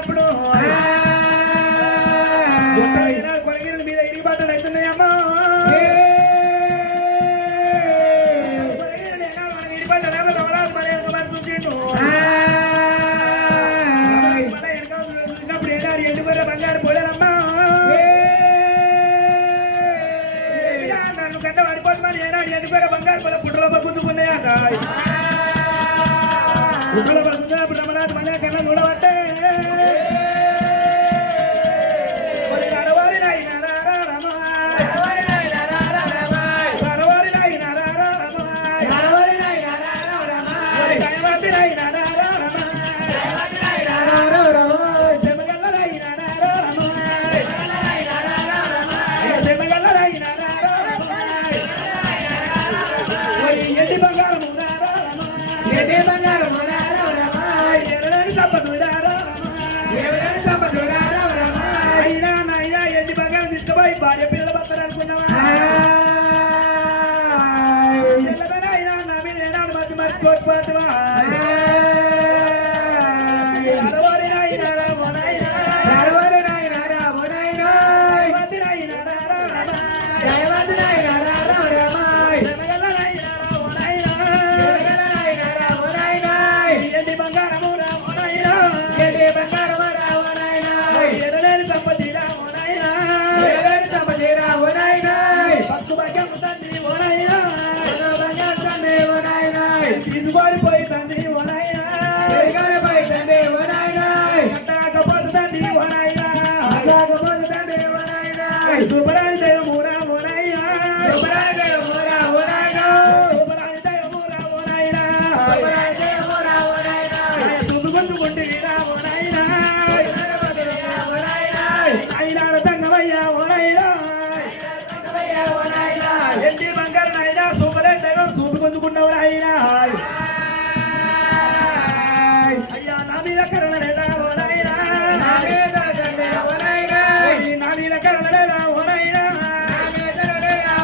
ఉన్నప్పుడు కొలగిరి మీద ఇరిగి బట్టలు అవుతున్నాయమ్మా ఇరి బట్టలు చూసిండు చూసినప్పుడు ఏడాది ఎండుకొర్ర బంగారు పోలేదమ్మా నన్ను గంట పడిపోతున్నాను ఏడాది ఎండుకొర్ర బంగారు పోలే పుట్టలో గుద్దుకున్నాయట రమణాథ్ మన కన్నా చూడబట్టే భార్య పిల్లల భర్తలు అనుకున్నావా నా మీద ఏనాడు మధ్య మర్చిపోతున్నా అయ్యా నా మీద కరణ లేదా ఓనైనా నా మీద కరణ లేదా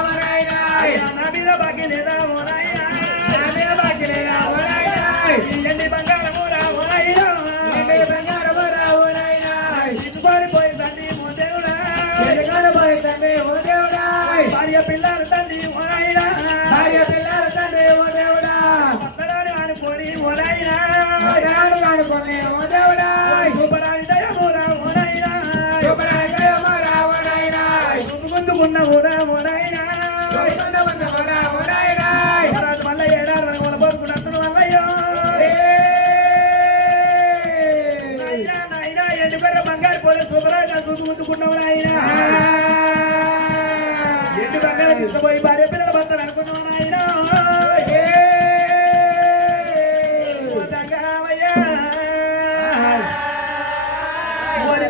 ఓనైనా నా మీద బాకీ లేదా ఓనైనా ఎన్ని బంగారము రా ఓనైనా తీసుకొని పోయి తండ్రి ఓ దేవుడా భార్య పిల్లలు తండ్రి ఓనైనా అనుకోని ఓనైనా ముందుకున్న ఊరా ఓనైనా మళ్ళీ ఏడాది మన బతుకున్నప్పుడు మల్లయ్యో నాయనా ఎండుకొర్ర బంగారు పోలే శుభ్రంగా చూసుకుంటుకున్నావు నాయనా ఎండు బంగారు తీసుకుపోయి భార్య పిల్లల భర్తలు అనుకున్నావు నాయనా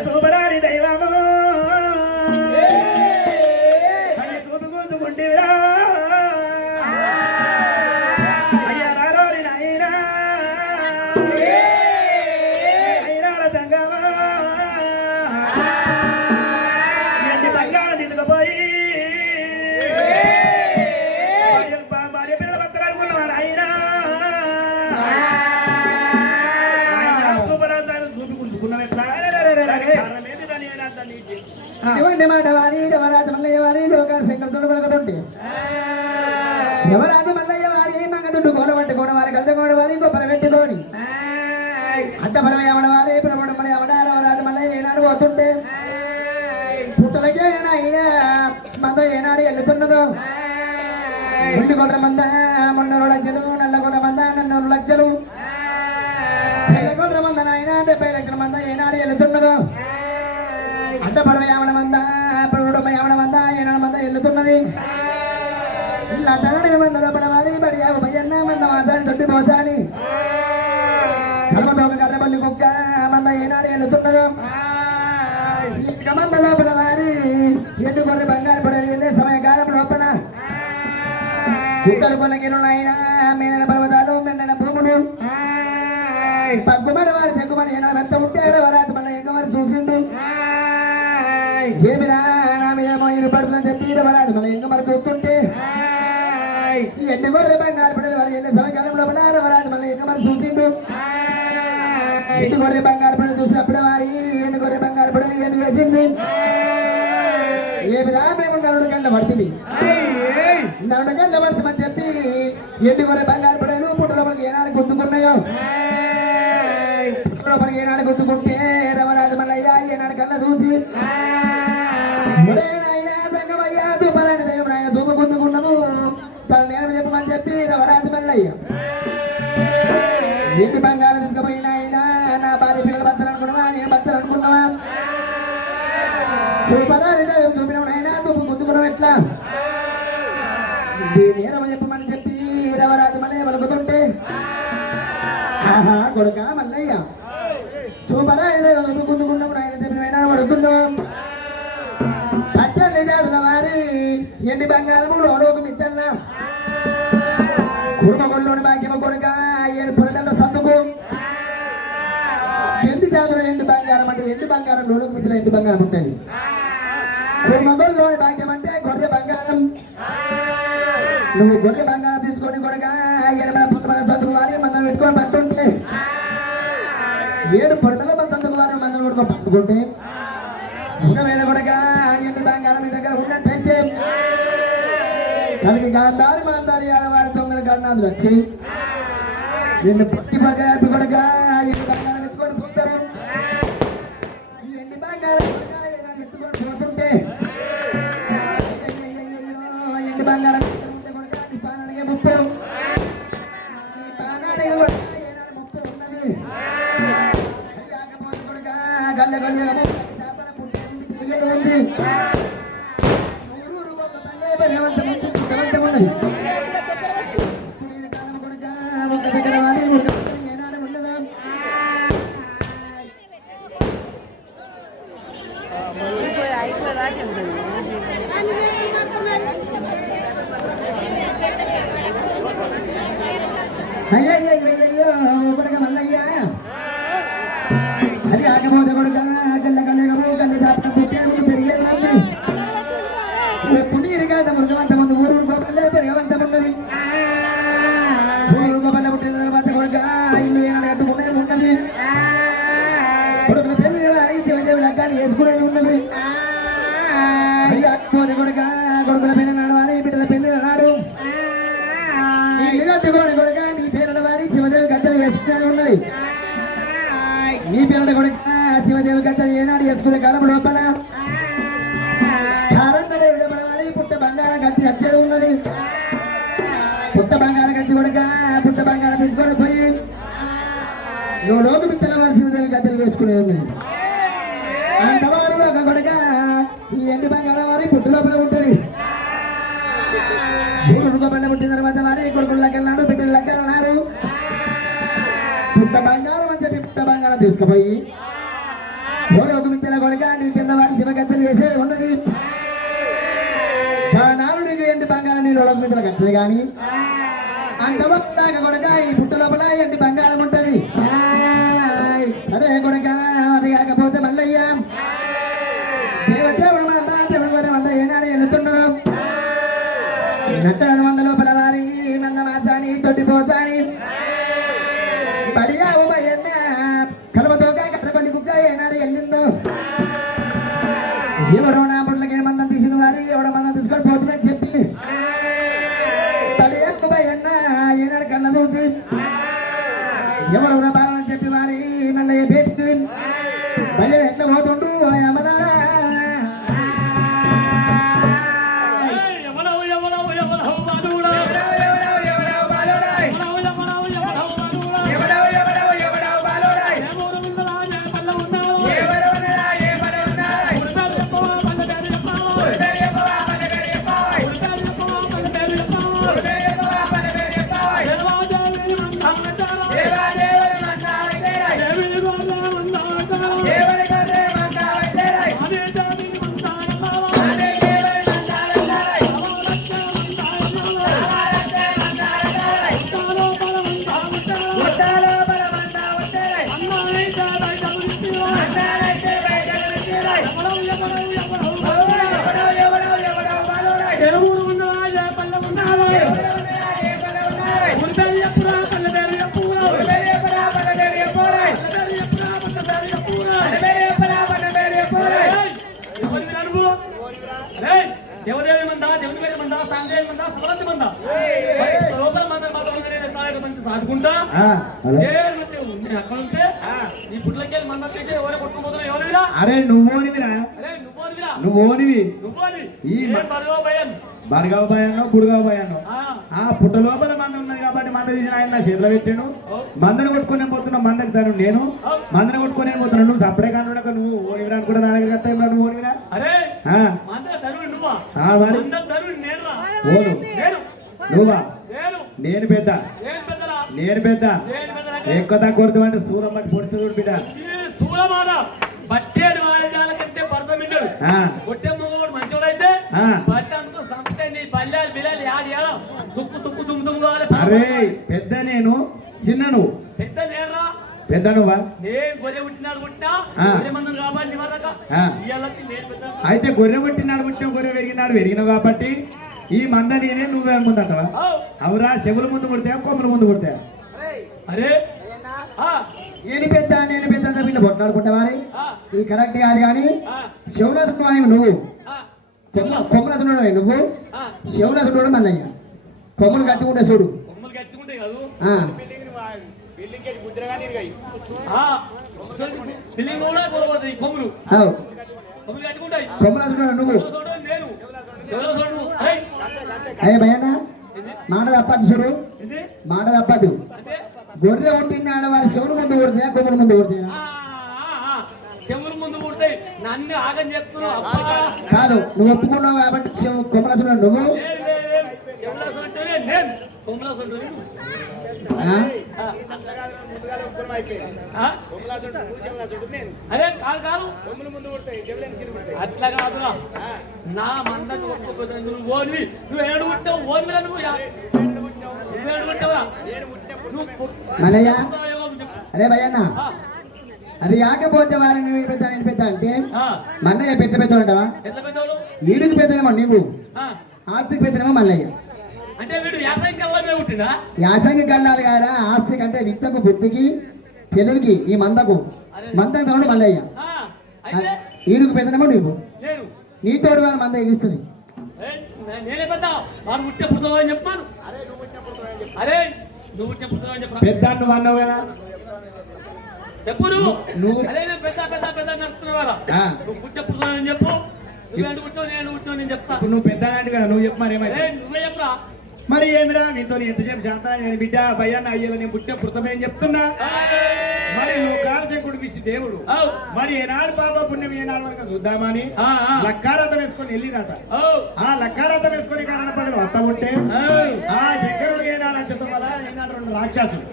శుభరాని దైవము అని చూపుకుంటుకుంటేరా అయ్యా రారోరి నాయనా అయినాల తంగమా ఎన్ని బంగారం తీసుకుపోయి భార్య పిల్లల భర్తలు అనుకున్నవారు అయినా చూపుకుంటుకున్నాం ఎట్లా మాట వారి ఎవరాజ మల్లయ్య వారి లోకాల శంకరుడు పలకతుంటే ఎవరాజ మల్లయ్య వారి మంగదుడ్డు కోడబట్టుకోవడ వారి కలుసుకోవడ వారి గొప్ప పెట్టుకోని అంతపరమేవడ వారి ప్రభుడమ్మని ఎవడారు ఎవరాజ మల్లయ్య ఏనాడు పోతుంటే పుట్టలకే అయినా మంద ఏనాడు వెళ్తున్నదో రెండు కొట్ర మంద 300 లక్షలు నల్ల కొట్ర మంద 400 లక్షలు 5 కొట్ర మంద నాయన 70 లక్షల మంద ఏనాడు వెళ్తున్నదో అంత పరమయావణ మంద ప్రభుడమయావణ మంద ఏనాడు మంద వెళ్తున్నది మందలో పడవాలి బడియావు భయన్న మంద మాతాడి తొట్టి పోతాని కర్మతోక కర్రపల్లి కుక్క మంద ఏనాడు వెళ్తున్నదో ఇక మందలో పడవాలి ఎండుకొర్రి బంగారు పడలి వెళ్ళే సమయకాలం లోపల ఇక్కడ కొనగిరునైనా మేనల పర్వతాలు మెన్నల భూములు పగ్గుమని వారు చెగ్గుమని ఏనాడు వెంట ఉంటారు వరాత మన ఎంగవారు చూసిండు ఏమిరా నా మీద ఇరు పడుతున్న చెప్పి వరాదు మన ఎంగ మరి చూస్తుంటే ఎండుకొర్రి బంగారు పడలి వారు వెళ్ళే సమయకాలం లోపల వరాదు మన ఎంగ మరి చూసిండు ఎండు గొర్రె బంగారు పడ చూసినప్పుడు వారి ఎండు గొర్రె బంగారు పడని ఏమి చేసింది ఏమి రామేమో నరుడు గంట పడుతుంది నరుడు గంట పడుతుందని చెప్పి ఎండు గొర్రె బంగారు పడలు పుట్టలోపలికి ఏనాడు గుర్తుకున్నాయో పుట్టలోపలికి ఏనాడు గుర్తుకుంటే రమరాజు మల్లయ్య ఏనాడు కన్నా చూసి సంగమయ్యా దుబ్బరాయణ దైవం ఆయన దూప గుర్తుకున్నాము తన నేను చెప్పమని చెప్పి రమరాజు మల్లయ్య ఇంటి బంగారం తీసుకుపోయిన ఆయన నా భార్య పిల్లలు భర్తలు అనుకున్నావా నేను భర్తలు అనుకున్నావా సూపరాని దైవం చూపిన ఆయన దూప గుర్తుకున్నాం ఎట్లా నేరమని చెప్పమని చెప్పి రమరాజు మల్లయ్య పలుకుతుంటే ఆహా కొడుక మల్లయ్య సూపరాని దైవం గుర్తుకున్నాము ఆయన చెప్పిన ఆయన పడుతున్నాం పచ్చని జాడుల వారి ఎండి బంగారము లోలోకి మిద్దల్లా కుటుంబంలోని భాగ్యమ కొడుక ఏడు పొరగల్ల సత్తుకు ఎండి జాతుల ఎండి బంగారం అంటే ఎండి బంగారం లోలోకి మిద్దల ఎండి బంగారం ఉంటుంది కుటుంబంలోని భాగ్యం అంటే గొర్రె బంగారం నువ్వు గొర్రె బంగారం తీసుకొని కొడుక ఏడు సత్తుకు వారి మందలు పెట్టుకొని పట్టుంటే ఏడు పొరగల సత్తుకు వారి మందలు పెట్టుకొని పట్టుకుంటే ఉన్నవేళ కొడక ఎండి బంగారం మీ దగ్గర ఉన్నట్టయితే తనకి గాంధారి మాంధారి ఆడవారి దొంగల గన్నాదులు వచ్చి నిన్ను పట్టి పక్కన కొడక ఎండి బంగారం ఎత్తుకొని పోతారు ఈ ఎండి బంగారం కొడక ఎత్తుకొని పోతుంటే ఎండి బంగారం ఎత్తుకుంటే కొడక నీ పానానికి ముప్పు నీ పానానికి కొడక ఏనాడు ముప్పు ఉన్నది అది కాకపోతే కొడక గల్లె గల్లె ఉంది ఊరూరు ఒక పల్లె భగవంత ముందు భగవంతం ఉన్నది కాలం కొడుక ఒక దగ్గర వాలి ఏనాడు ఉండదా అయ్యో కొడుక మల్లయ్య అది ఆకపోతే కొడుక కళ్ళ కళ్ళగము కళ్ళు దాపడం పుట్టే ముందు పెరిగేది ఉంది పునీరు కాట మృగవంత ముందు ఊరూరు గోపల్లే పెరగవంతం ఉన్నది ఊరూరు గోపల్ల పుట్టిన తర్వాత కొడుక ఇల్లు ఏనాడు కట్టుకునేది ఉన్నది కొడుకుల పెళ్లి శివదేవి లగ్గాలు వేసుకునేది ఉన్నది అది ఆకపోతే కొడుక కొడుకుల పెళ్లి నాడు అని బిడ్డల పెళ్లి నాడు ఇల్లు కట్టుకోని కొడుక నీ పేరుల వారి శివదేవి గద్దలు వేసుకునేది ఉన్నది నీ పిల్లల కొడుక శివదేవి గద్దలు ఏనాడు వేసుకునే కాలం లోపల వారి పుట్ట బంగారం కట్టి వచ్చేది ఉన్నది పుట్ట బంగారం కట్టి కొడుక పుట్ట బంగారం తీసుకొని పోయి నువ్వు లోకి మిత్తల వారి శివదేవి గద్దలు వేసుకునే ఉన్నది అంతవారు ఒక కొడుక ఈ ఎండి బంగారం వారి పుట్టు లోపల ఉంటుంది ఊరుకోబల్ల పుట్టిన తర్వాత వారి కొడుకులు లెక్కలున్నాడు బిడ్డలు లెక్కలున్నారు పుట్ట బంగారం అని చెప్పి పుట్ట బంగారం తీసుకుపోయి ఒక మిత్తల కొడుక నీ పిల్లవారి శివగద్దలు వేసేది ఉన్నది నాడు నీకు ఎండి బంగారం నీ లోక మిత్తల గద్దలు కానీ అంతవరకు కొడుక ఈ పుట్ట లోపల ఎండి బంగారం ఉంటది సరే కొడుక అది కాకపోతే మల్లయ్య దేవదేవుడు మంద దేవుడు మంద ఏనాడు వెళుతున్నాడు నట్టడు మంద లోపల వారి మంద మార్చాని తొట్టిపోతాని పడిగా ఉభయన్న కలవతోక కర్రపల్లి కుక్క ఏనాడు వెళ్ళిందో ఎవడో నా పుట్లకి మందం తీసిన వారి ఎవడో మందం తీసుకొని పోతుందని చెప్పి పడిగా ఉభయన్న ఏనాడు కన్న చూసి ఎవడో బాలని చెప్పి వారి మళ్ళీ బయటికి భయం ఎట్లా పోతుండు అమరాడా అరే దేవదేవి మంద దేవుని మంద సాందేవి మంద సరస్వతి మంద లోపల మంద మంచి సాదుకుంటా అక్కడ ఉంటే ఈ పుట్లకి మంద పెట్టి ఎవరే కొట్టుకుపోతున్నా ఎవరివిరా అరే నువ్వోనివిరా నువ్వోనివి ఈ భార్గవ భయాన్నో పుడుగవ భయాన్నో ఆ పుట్ట లోపల మంద ఉన్నది కాబట్టి మంద తీసిన ఆయన నా చేతిలో పెట్టాను మందను కొట్టుకునే పోతున్నా మందకి తను నేను మందను కొట్టుకునే పోతున్నాను నువ్వు సపరే కానుక నువ్వు ఓనివిరా కూడా నాలుగు కత్తా నువ్వు ఓనివిరా నువ్వా నేను పెద్ద నేను పెద్ద ఎక్కువ తక్కువ కొడుతామంటే సూరం బట్టి పొడిచి చూడు బిడ్డ బట్టేడు వాయిదాల కంటే పడతాడు కొట్టే మగవాడు మంచోడైతే బట్టంతో సంపే నీ బల్లాలు బిల్లాలు యాడి యాడ తుక్కు తుక్కు తుమ్ము తుమ్ము అరే పెద్ద నేను చిన్న నువ్వు పెద్ద నేర్రా పెద్ద నువ్వా నేను గొర్రె పుట్టినాడు పుట్టినా మందులు కాబట్టి అయితే గొర్రె పుట్టినాడు పుట్టిన గొర్రె పెరిగినాడు పెరిగినావు కాబట్టి ఈ మంద నేనే నువ్వే ముందు అంటావా అవురా చెవుల ముందు పుడతాయా కొమ్మల ముందు పుడతాయా అరే నేను పెద్ద వీళ్ళు పొట్లాడుకుంటావారి ఇది కరెక్ట్ కాదు కానీ శివనాథుడు నువ్వు కొమ్మలతుడు నువ్వు శివనాథుడు మల్లయ్య కొమ్మలు కట్టుకుంటే చూడు కొమ్మలతుడు నువ్వు అయ్యే భయన్నా మాట తప్పదు చూడు మాట తప్పదు గొర్రె పుట్టినాడు వారి శివుని ముందు కొడితే కొమ్మల ముందు కొడితే చెవులు ముందు కొడితే నన్ను ఆగం చెప్తున్నావు కాదు నువ్వు ఒప్పుకున్నావు కాబట్టి కొమ్మల నువ్వు అదే కాదు కాదు అట్లా కాదురా నా మందను ఒప్పుకోదు నువ్వు ఓన్వి నువ్వు ఏడు పుట్టావు ఓన్విలా నువ్వు ఏడు పుట్టావురా మల్లయ్య అరే భయన్న అది కాకపోతే వారిని పెద్ద అంటే మల్లయ్య పెద్ద అంటావా వీడికి పెద్దనేమో నువ్వు ఆస్తికి పెద్దనేమో మల్లయ్య అంటే వీడు యాసంగి కళ్ళాలి కాదా ఆస్తికి అంటే విత్తకు బుద్ధికి తెలుగుకి ఈ మందకు తోడు మల్లయ్య వీడికి పెద్దనేమో నువ్వు నీతోడు వారి మంద ఎగిస్తుంది పెద్ద నువ్వు అన్నావు కదా చెప్పు నువ్వు పెద్ద పెద్ద పెద్ద నడుస్తున్నావా నువ్వు పుట్టే పుట్టావని చెప్పు నువ్వు పుట్టావు నేను పుట్టావు నేను చెప్తా నువ్వు పెద్ద అంటే కదా నువ్వు చెప్పు మరి ఏమైతే నువ్వే చెప్పరా మరి ఏమిరా నీతో ఎంతసేపు శాంతరా బిడ్డ భయ్యాన్న అయ్యేలా నేను పుట్టే పుట్టమేం చెప్తున్నా మరి లోకార్జకుడు విసి దేవుడు మరి ఏనాడు పాప పుణ్యం ఏనాడు వరకు చూద్దామని లక్కారథం వేసుకొని వెళ్ళినట ఆ లక్కారథం వేసుకొని కారణపడి వత్త ఉంటే ఆ శంకరుడు ఏనాడు అంచతం వల్ల ఏనాడు రెండు రాక్షసుడు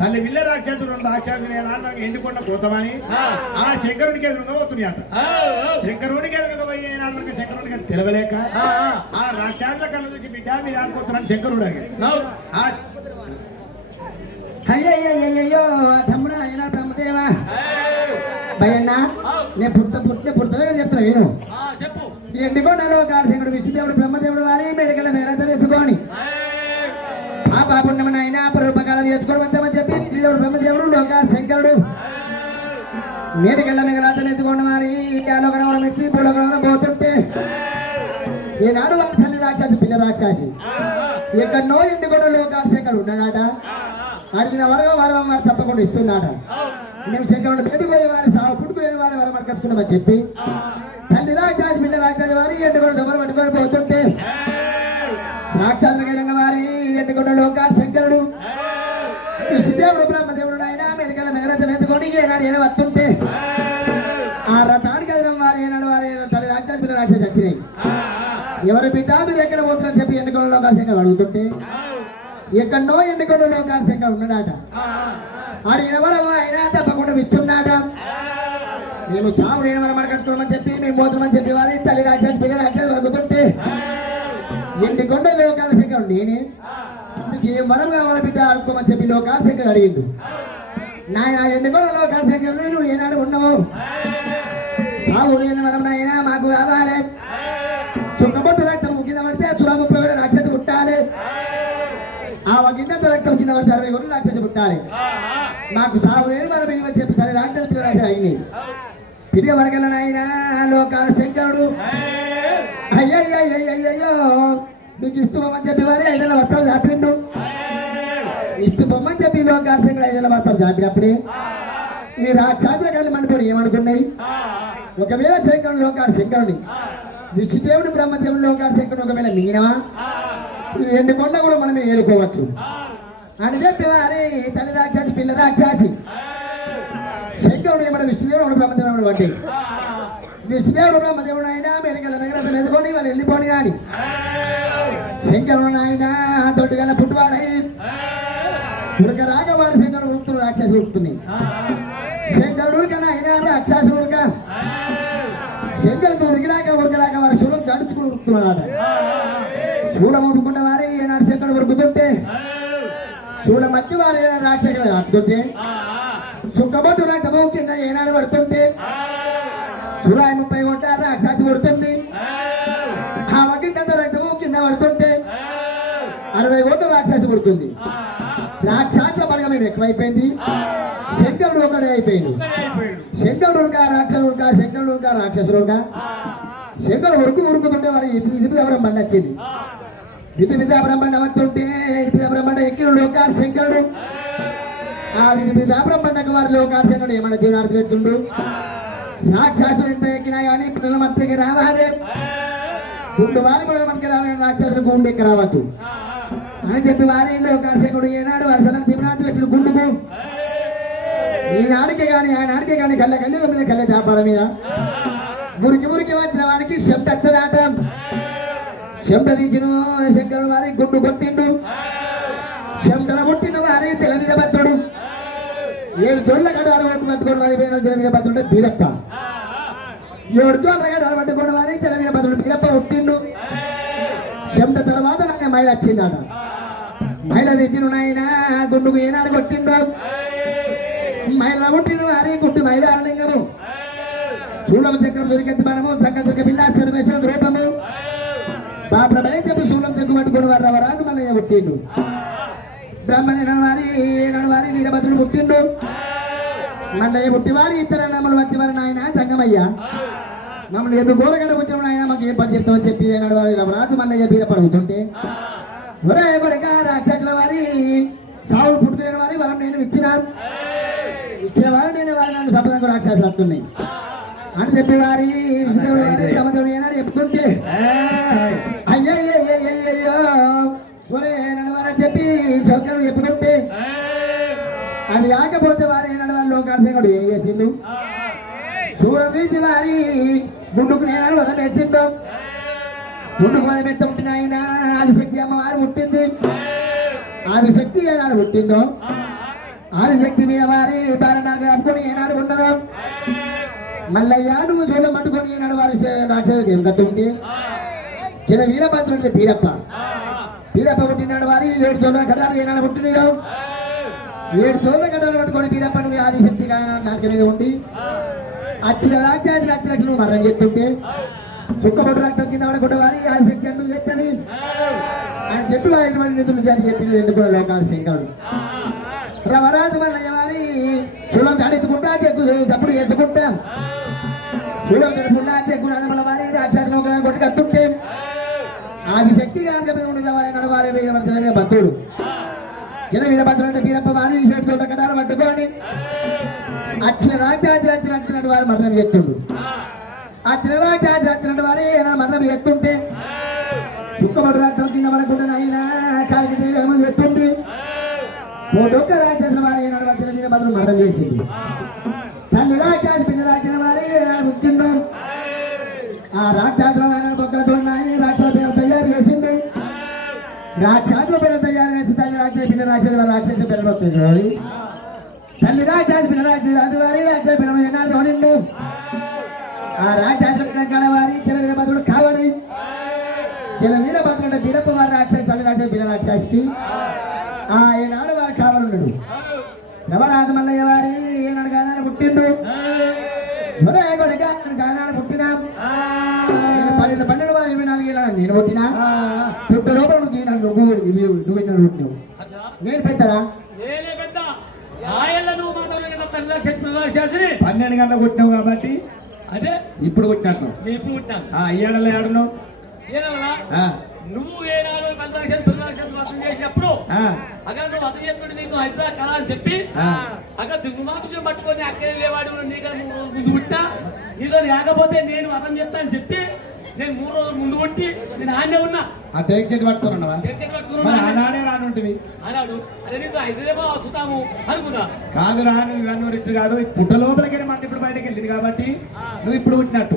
తల్లి విల్ల రాక్షసుడు రెండు రాక్షసులు ఏనాడు ఎండుకొండ పోతామని ఆ శంకరుడికి ఎదురుగా పోతున్నాయట శంకరుడికి ఎదురుగా పోయి ఏనాడు శంకరుడికి తెలవలేక ఆ రాక్షసుల కళ్ళు చూసి బిడ్డ మీరు అనుకుంటున్నాను శంకరుడు అయ్యో తమ్ముడా అయినా బ్రహ్మదేవా భయన్నా నేను పుట్టదే చెప్తున్నా నేను ఎండుకొండలో కాడశంకుడు విష్ణుదేవుడు బ్రహ్మదేవుడు వారి మెడికల మేరత వేసుకొని ఆ పాపుణ్యమైన అయినా రూపకాలం చేసుకోవడం అంతమని చెప్పి విష్ణుదేవుడు బ్రహ్మదేవుడు లోకాల శంకరుడు మేడికళ్ళ మేఘరాత వేసుకోండి వారి లోకడం మెచ్చి పూలకడం పోతుంటే ఈనాడు వాళ్ళ తల్లి రాక్షసి పిల్ల రాక్షసి ఎక్కడనో ఎండుకొండ లోకాల శంకరుడు ఉన్నాడట అడిగిన వరం వారు తప్పకుండా ఇస్తున్నాడ మేము శంకరుడు పెట్టుకునే వారి పుట్టుకునే వారి వరం అడగసుకున్నామని చెప్పి తల్లి రాక్షసి పిల్ల రాక్షసి వారి ఎండుకొండ దొమ్మలు పట్టుకొని పోతుంటే రాక్షసుల వారి ఎండుకొండ లోకాల శంకరుడు విష్ణుదేవుడు బ్రహ్మదేవుడు అయినా మెడికల మేరత వెతుకొని ఏనాడు ఏదో వస్తుంటే ఆ రథానికి ఎదిగిన వారు ఏనాడు వారి తల్లి రాక్షసి పిల్ల రాక్షసి వచ్చినాయి ఎవరు బిడ్డ మీరు ఎక్కడ పోతున్నారని చెప్పి ఎండుకొండ లోకాల శంకరుడు అడుగుతుంటే ఎక్కడనో ఎండుకొండ లోకాల శంకరుడు ఉన్నాడట అడిగిన వరం అయినా తప్పకుండా ఇచ్చున్నాడ మేము చావు నేను వరం అడగట్టుకోమని చెప్పి మేము పోతామని చెప్పి వారి తల్లి రాక్షసి పిల్ల రాక్షసి వరుగుతుంటే ఎండుకొండ లోకాల శంకరుడు నేనే మీకు ఏం వరం కావాలి బిడ్డ అడుక్కోమని చెప్పి లోకాల శంకరుడు అడిగిండు నాయన ఎండుకొండ లోకాల శంకరుడు నువ్వు ఏనాడు ఉన్నావు చావు నేను వరం నాయన మాకు కావాలి చుక్కబొట్టు రక్తం కింద పడితే చురాము ప్రవేణ రాక్షసి పుట్టాలి ఆ కింద రక్తం కింద పడితే 60 రాక్షసి పుట్టాలి మాకు సాగు లేని వరం ఇవ్వని చెప్పి సరే రాక్షసి పిల్ల రాక్షసి అయింది తిరిగి వరకెళ్ళనైనా లోకాల శంకరుడు అయ్యయ్యో మీకు ఇస్తూ బొమ్మని చెప్పి వారి 5 వస్త్రాలు చాపిండు. ఇస్తూ బొమ్మని చెప్పి లోకాల శంకరుడు 5 వస్త్రాలు చాపినప్పుడే ఈ రాక్షాసుల కళ్ళు మండిపోయి ఏమనుకున్నాయి? ఒకవేళ శంకరుడు లోకాల శంకరుని విష్ణుదేవుడు బ్రహ్మదేవుడు లోకాల శంకరుడు ఒకవేళ మిగినవా ఈ ఎండు కొండ కూడా మనం ఏలుకోవచ్చు అని చెప్పి వారి తల్లి రాక్షసి పిల్ల రాక్షసి శంకరుడు ఏమన్నా విష్ణుదేవుడు బ్రహ్మదేవుడు బట్టి విష్ణుదేవుడు బ్రహ్మదేవుడు అయినా మెడకల దగ్గర వెతుకొని వాళ్ళు వెళ్ళిపోని కానీ శంకరుడు ఆయన తొట్టిగల పుట్టువాడై ఉరక రాక వారు శంకరుడు ఉరుకుతున్నారు రాక్షసి ఉరుకుతున్నాయి. శంకరుడు ఉరికన్నా అయినా రాక్షసు ఉరక శంకరుడు ఉరికిరాక ఉరకరాక వారి శూలం చడుచుకుని ఉరుకుతున్నాడు. శూలం ఊపుకున్న వారే ఏనాడు శంకరుడు ఉరుకుతుంటే శూలం మధ్య వారు ఏనాడు రాక్షసులు ఆపుతుంటే సుక్కబొట్టు రక్తము కింద ఏనాడు పడుతుంటే సురాయి 30 కొట్ట రాక్షసి పడుతుంది. ఆ వగ్గి కింద రక్తము కింద పడుతుంటే 60 కొట్ట రాక్షసి పడుతుంది. రాక్షసుల బలగం ఎక్కువైపోయింది. శంకరుడు ఒకడే అయిపోయింది. శంకరుడు ఉడక రాక్షసుడు ఉడక శంకరుడు ఉడక రాక్షసుడు ఉడక శంకరుడు ఉరుకుతుంటే మరి ఇది బ్రహ్మండ వచ్చింది. ఇది బ్రహ్మండ వస్తుంటే ఇది బ్రహ్మండ ఎక్కిన లోకాలు శంకరుడు ఆ విధి బ్రహ్మండకు వారి లోకాలు శంకరుడు ఏమన్నా జీవనార్థం పెడుతుండు. రాక్షసులు ఎంత ఎక్కినా కానీ పిల్లల మట్టికి రావాలి. గుండు వారి పిల్లల మట్టికి రావాలి. రాక్షసులు గుండు ఎక్కి రావద్దు అని చెప్పి వారి లోకాలు శంకరుడు ఏనాడు వరుసన జీవనార్థం పెట్టిన గుండుకు ఈనాడికే కానీ ఆనాడికే కానీ కళ్ళ మీద కళ్ళ వ్యాపారం మీద మురికి వచ్చిన వాడికి శబ్దం శబ్ద తీసిన శంకరుడు వారి గుండు కొట్టిండు. శబ్దల కొట్టిన వారి తెల వీరభద్రుడు 7 తోళ్ల గడ్డ అరవట్టు పట్టుకుని వారి పేరు తెల వీరభద్రుడు బీరప్ప 7 తోళ్ల గడ్డ అరవట్టుకున్న వారి తెల వీరభద్రుడు బీరప్ప కొట్టిండు. శబ్ద తర్వాత నాకు మహిళ వచ్చిందట. మహిళ తెచ్చిన ఆయన గుండుకు ఏనాడు కొట్టిండు. మహిళ పుట్టిన వారి గుడ్డు మహిళాలింగము శూలం చక్రం దొరికెత్తి మనము సంకల్ప పిల్ల సర్వేశ్వర రూపము బాప్రభై చెప్పి శూలం చక్రం పట్టుకుని వారు రవరాజు మల్లయ్య పుట్టిండు. బ్రహ్మణ వారి వీరభద్రుడు పుట్టిండు. మల్లయ్య పుట్టి వారి ఇతర నమ్మలు వచ్చి వారి నాయన సంగమయ్య మమ్మల్ని ఎందుకు గోరగడ్డ వచ్చిన ఆయన మాకు ఏం పని చెప్తామని చెప్పి వారి రవరాజు మల్లయ్య బీరపడుతుంటే ఒరే కొడక రాక్షసుల వారి సావులు పుట్టుకునే వారి వరం నేను ఇచ్చిన వారు నేను వారి నన్ను సంపదకు రాక్షసులు వస్తున్నాయి అని చెప్పి వారి విష్ణుదేవుడు వారి బ్రహ్మదేవుడు ఏనాడు చెప్తుంటే అయ్యయ్యో ఒరే నన్ను వారని చెప్పి చౌకలు చెప్పుతుంటే అది కాకపోతే వారు ఏనాడు వారి లోకార్థంగా ఏం చేసిండు. సూర్యం తీసి వారి గుండుకు నేనాడు వదలేసిండు. గుండుకు వదమెత్త పుట్టిన ఆయన ఆదిశక్తి అమ్మవారు పుట్టింది. ఆదిశక్తి ఏనాడు పుట్టిందో ఆదిశక్తి మీద వారి బారనాలు కప్పుకొని ఏనాడు ఉన్నదో మల్లయ్య నువ్వు చూడడం పట్టుకొని ఏనాడు వారి రాక్షసుడికి ఏం కత్తుంటే చిన్న వీరభద్రుడు బీరప్ప పుట్టినాడు వారి 7 తోళ్ళ గడ్డాలు ఏనాడు పుట్టినాయో 7 తోళ్ళ గడ్డాలు పట్టుకొని బీరప్ప నువ్వు ఆదిశక్తి నాటక మీద ఉండి అచ్చిన రాజ్యాన్ని లక్షలు మరణం చేస్తుంటే చుక్కబొట్టు రక్తం కింద పడకుండా వారి ఆదిశక్తి అన్ను చేస్తుంది ఆయన చెప్పి వారి నిధులు జాతి చెప్పింది ఎన్నుకున్న లోకాల శంకరుడు. రవరాజు మల్లయ్య వారి చూడం చాడెత్తుకుంటా చప్పుడు ఎత్తుకుంటాం చూడం చెడుకుంటా చెక్కున్న వారి రాక్షసులు కొట్టి కత్తుంటే ఆదిశక్తి వారి వీరభద్రుడు భద్రుడు చిన్న వీరభద్రుడు అంటే వీరప్ప వారి చేతుల కడాలు పట్టుకొని అచ్చిన రాజ్యాజు వచ్చినట్టు వారు మరణం చేస్తుండు. అచ్చిన రాజ్యాజు వచ్చినట్టు వారి మరణం చేస్తుంటే సుక్కబడి రక్తం కింద పడకుండా అయినా కాలికి దేవి చేస్తుంది. ఒక్క రాజ్యాల వారి ఏనాడు వచ్చిన వీరభద్రుడు మరణం చేసింది. తల్లి రాజ్యాలు పిల్ల రాజ్యాల వారి ఏనాడు కూర్చుండు. ఆ రాక్షసుల బొక్కలతో రాక్షసుల పేరు తయారు చేసిండు. రాక్షసుల పేరు తయారు చేసి తల్లి రాక్షసు పిల్ల రాక్షసుల రాక్షసు పిల్లలు వస్తుంది. తల్లి రాజ్యాలు పిల్ల రాజ్యాలు వారి రాక్షసుల పిల్లలు ఏనాడు తోడిండు. ఆ రాక్షసుల వారి చిన్న వీరభద్రుడు కావాలి. చిన్న వీరభద్రుడు బీరప్ప వారి రాక్షసు తల్లి రాక్షసు పిల్ల రాక్షసుకి ఏనాడు వారు కావాలన్నాడు. నవరాజు మల్లయ్య వారి ఏనాడు గానాడు పుట్టిండు. గానాడు పుట్టినా 12 వారు 24 ఏళ్ళ నేను పుట్టినా చుట్టూ లోపల నువ్వు నేను పెద్దరా 12 గంటలకు పుట్టినావు కాబట్టి అదే ఇప్పుడు పుట్టినట్టు నేను ఇప్పుడు పుట్టాను అయ్యాడలే ఆడున్నావు ఏనన్నా నువ్వు ఏనాడు కంట్రాక్షన్ పిల్లక్షన్ వర్షం చేసినప్పుడు అక్కడ నువ్వు అతను చెప్తుంటే నీకు హైదరాబాద్ కళ అని చెప్పి అక్కడ దిగుమాకు పట్టుకొని అక్కడ లేవాడు నీకు ముందు పుట్టా నీతో లేకపోతే నేను అతను చెప్తా అని చెప్పి నేను 3 రోజులు ముందు కొట్టి నేను ఆడే ఉన్నా ఆ తేక్ చెట్టు పట్టుకున్నావా టెన్షన్ పట్టుకున్నా ఆనాడే రానుంటివి అన్నాడు అదే నీకు హైదరాబాద్ చూద్దాము అనుకున్నా కాదు రా నువ్వు ఇవన్నీ రిచ్ కాదు పుట్ట లోపలికి మంది ఇప్పుడు బయటకు వెళ్ళింది కాబట్టి నువ్వు ఇప్పుడు పుట్టినట్టు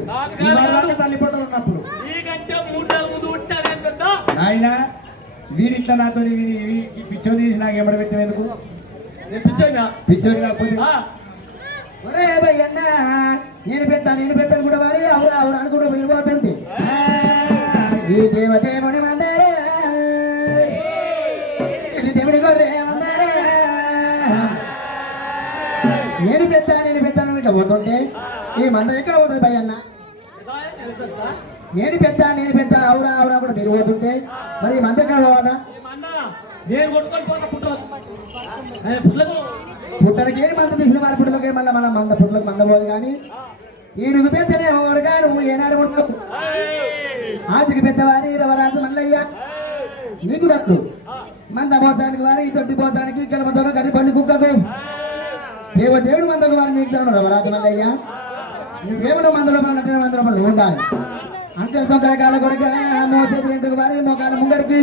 తల్లి పొట్టలు ఉన్నప్పుడు నీకంటే 3 నెలల ముందు పుట్టాను పెద్ద ఆయన వీరిట్లా నాతో పిచ్చోని తీసి నాకు ఎమ్మడ పెట్టిన ఎందుకు నేను పిచ్చోనా పిచ్చోని కాకపోతే ఒరే భయ్యన్న నేను పెడతాను కూడా వారి అవురు అవురు అనుకుంటూ వెళ్ళిపోతుంది ఈ దేవదేవుని మందారే ఇది దేవుడి గొర్రె మందారే నేను పెడతాను ఇట్లా పోతుంటే ఈ మంద ఎక్కడ పోతుంది భయ్యన్న నేను పెద్ద అవురా అవురా కూడా మీరు పోతుంటే మరి ఈ మంద ఎక్కడ పోవాలా నేను కొట్టుకొని పోతా పుట్టలకి ఏం మంద తీసిన వారి పుట్టలకి మళ్ళీ మన మంద పుట్టలకు మంద పోదు కానీ ఈడుగు పెద్దనే ఎవరుగా నువ్వు ఏనాడు ఉండవు ఆదికి పెద్దవారి రవరాజు మల్లయ్య నీకు తట్టు మంద పోతానికి వారి తొట్టి పోతానికి గణపతో గరి పండి కుక్కకు దేవుడు మందకు వారి నీకు తరడు రవరాజు మల్లయ్య నువ్వేమో మందలో మన నటిన మందలో మనం ఉండాలి అంతటి తొందర కాల కొడుక మో చేతులు ఇంటికి వారి మొక్కలు ముంగడికి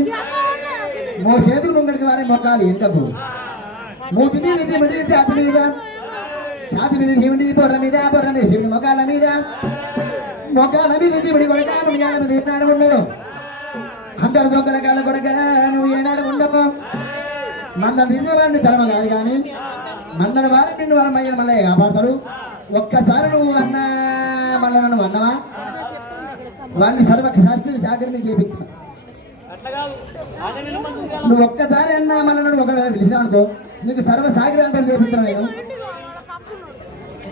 మో చేతులు ముంగడికి వారి మొక్కలు ఇంతకు మూతి మీద శివుడి ఛాతి మీద ఛాతి మీద శివుడి బొర్ర మీద శివుడి మొగాల మీద శివుడి కొడక మునిగాల మీద ఏనాడు ఉండదు అందరు దొంగల కాళ్ళ కొడక నువ్వు ఏనాడు ఉండవు మందడు తీసేవాడిని ధర్మ కాదు కానీ మందడు వారు నిన్ను వారం అయ్యన మళ్ళీ కాపాడతాడు ఒక్కసారి నువ్వు అన్నా మళ్ళీ నన్ను అన్నవా వాడిని సర్వక శాస్త్రీయ సాగరిని చేపిస్తా నువ్వు ఒక్కసారి అన్నా మళ్ళీ నన్ను ఒక పిలిచినావు అనుకో నీకు సర్వసాగరంతో చేపిస్తాను నేను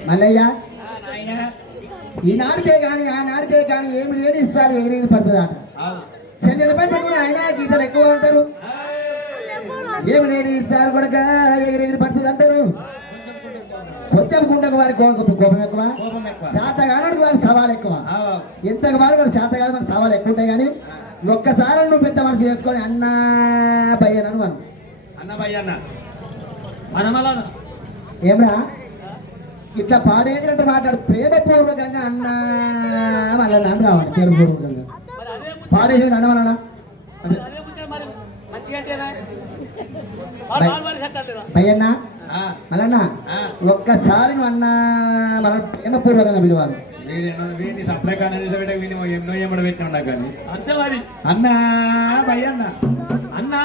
మల్లయ్య ఈనాడితే కానీ ఆనాడితే కానీ ఏమి ఏడిస్తారు ఎగిరి పడుతుంది అట చెల్లెలపై కూడా ఆయన గీతలు ఎక్కువ ఉంటారు ఏమి ఏడిస్తారు కూడా ఎగిరి పడుతుంది అంటారు కొంచెం గుండకు వారి కోపం ఎక్కువ శాతగానుడికి వారి సవాలు ఎక్కువ ఎంతకు వాడు వాడు శాత కాదు మన సవాలు ఎక్కువ ఉంటాయి కానీ ఒక్కసారి నువ్వు పెద్ద మనసు చేసుకొని అన్నా భయ్యను అన్న భయ్యన్న ఏమరా ఇట్లా పాడేసినట్టు మాట్లాడు ప్రేమపూర్వకంగా అన్నా మళ్ళీ అని రావాలి ప్రేమపూర్వకంగా పాడేసి అన్నమన్నా భయ్యన్నా మళ్ళన్నా ఒక్కసారి నువ్వు అన్నా మళ్ళీ ప్రేమపూర్వకంగా పిలవాలి అంతే మరి అన్నా భయ్యన్న అన్నా